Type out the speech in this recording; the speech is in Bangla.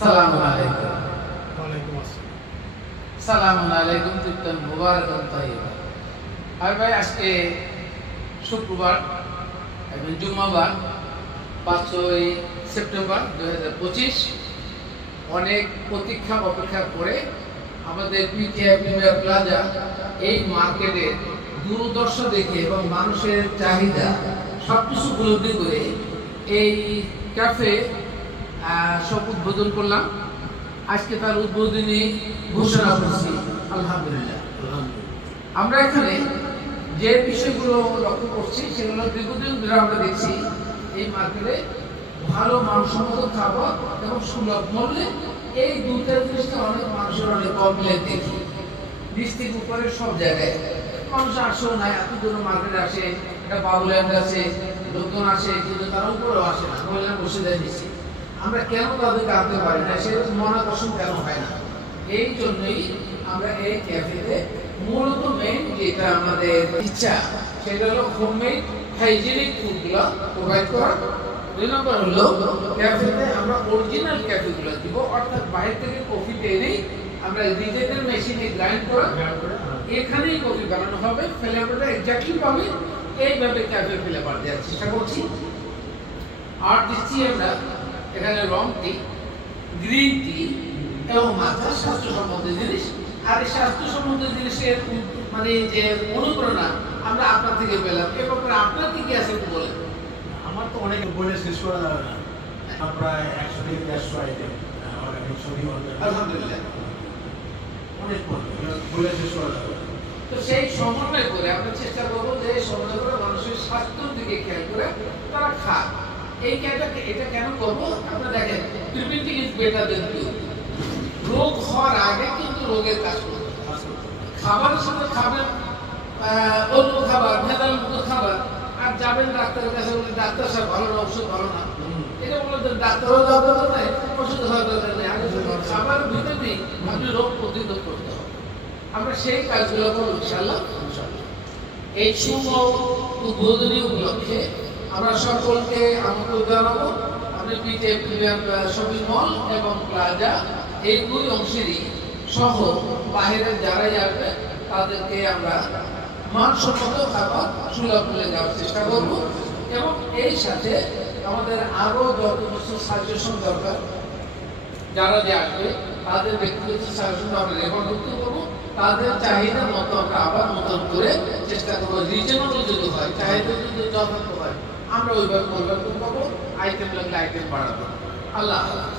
সালামু আলাইকুম। ওয়ালাইকুম আসসালাম। সালামু আলাইকুম তিপ্তান মুবারাকান তাইয়্যিবা। আর ভাই আজকে শুক্রবার এবং জুম্মাবার 5ই সেপ্টেম্বর 2025। অনেক প্রতীক্ষা অপেক্ষার পরে আমাদের পিটিআই প্রিমিয়ার প্লাজা এই মার্কেটে দূরদর্শ দেখে এবং মানুষের চাহিদা সবকিছু উপলব্ধি করে এই ক্যাফে সব উদ্বোধন করলাম। আজকে তার উদ্বোধনী ঘোষণা করছি। আলহামদুলিল্লাহ। আমরা এখানে যে বিষয়গুলো লক্ষ্য করছি সেগুলো দীর্ঘদিন ধরে আমরা দেখছি এই মার্কেটে ভালো মানসম্মত খাবার এবং সুলভ মূল্যে এই দুইটা জিনিসটা অনেক মানুষের অনেক কমপ্লেন দেখি। ডিস্ট্রিক্ট উপরে সব জায়গায় মানুষ আসেও না, এত দূর মার্কেটে আসে, একটা বাবুল্যান্ড আছে, লোকজন আসে, কিন্তু তারা উপরেও আসে না, মহিলা বসে দেয় নিচ্ছে। আমরা কেন তাদেরকে আনতে পারি না, সে মনাকর্ষণ কেন হয় না? এই জন্যই আমরা এই ক্যাফেতে মূলত মেইন যেটা আমাদের ইচ্ছা সেটা হলো হোমমেড হাইজেনিক ফুডগুলো প্রোভাইড করা। 2 নম্বর হলো ক্যাফেতে আমরা অরিজিনাল ক্যাফেগুলো দিব, অর্থাৎ বাইরে থেকে কফি এনেই আমরা নিজেদের মেশিনে গ্রাইন্ড করা, এখানেই কফি বানানো হবে, ফ্লেভারটা এক্স্যাক্টলি পাবে। এইভাবে ক্যাফে ফ্লেভার দেওয়ার চেষ্টা করছি। আর দিচ্ছি আমরা এখানে রং টি, গ্রিন টি এবং মাথা স্বাস্থ্যসম্মত জিনিস। আর এই স্বাস্থ্যসম্মত জিনিসের মানে যে অনুপ্রেরণা আমরা আপনার থেকে পেলাম, এ ব্যাপারে আপনার কি আছে একটু বলেন। আমার তো অনেক বলে শেষ করা যাবে না, প্রায় 100 থেকে 150 আইটেম আলহামদুলিল্লাহ অনেক বলে শেষ করা যাবে। তো সেই সমন্বয় করে আমরা চেষ্টা করবো যে সমন্বয় করে মানুষের স্বাস্থ্যের দিকে খেয়াল করে তারা খাক। এই এটা কেন করবো? আপনারা দেখেন, প্রিভেন্টিভ ইজ বেটার দেন কিউর। রোগ হওয়ার আগে কিন্তু রোগের কাজ করতে হবে। খাবারের সাথে খাবেন অন্য খাবার, ভেজাল মুক্ত খাবার, আর যাবেন ডাক্তারের কাছে, বলে ডাক্তার সাহেব ভালো না, ওষুধ ভালো না, এটা বলে ডাক্তারও যাওয়ার দরকার নেই, ওষুধ হওয়ার দরকার নেই। আগে খাবারের ভিতরেই আপনি রোগ প্রতিরোধ করতে হবে। আমরা সেই কাজগুলো করবো ইনশাআল্লাহ। এই শুভ উদ্বোধনী উপলক্ষে আমরা সকলকে আমন্ত্রণ জানাবো। আপনি পিটিআই প্রিমিয়ার শপিং মল এবং প্লাজা এই 2 অংশেরই সহ বাইরের যারাই আসবে তাদেরকে আমরা মানসম্মত খাবার সুলভ মূল্যে দেওয়ার চেষ্টা করব। এবং এই সাথে আমাদের আরও যত কিছু সাজেশন দরকার, যারা যে আসবে তাদের ব্যক্তিগত সাজেশন আমরা রেকর্ড করবো। তাদের চাহিদা মতো আমরা আবার নতুন করে চেষ্টা করবো, রিজনেবল যদি হয়, চাহিদা যদি যথার্থ হয় আমরা ওইভাবে পরিবর্তন করবো, আইটেম লাগলে আইটেম বাড়াবো। আল্লাহ হাফেজ।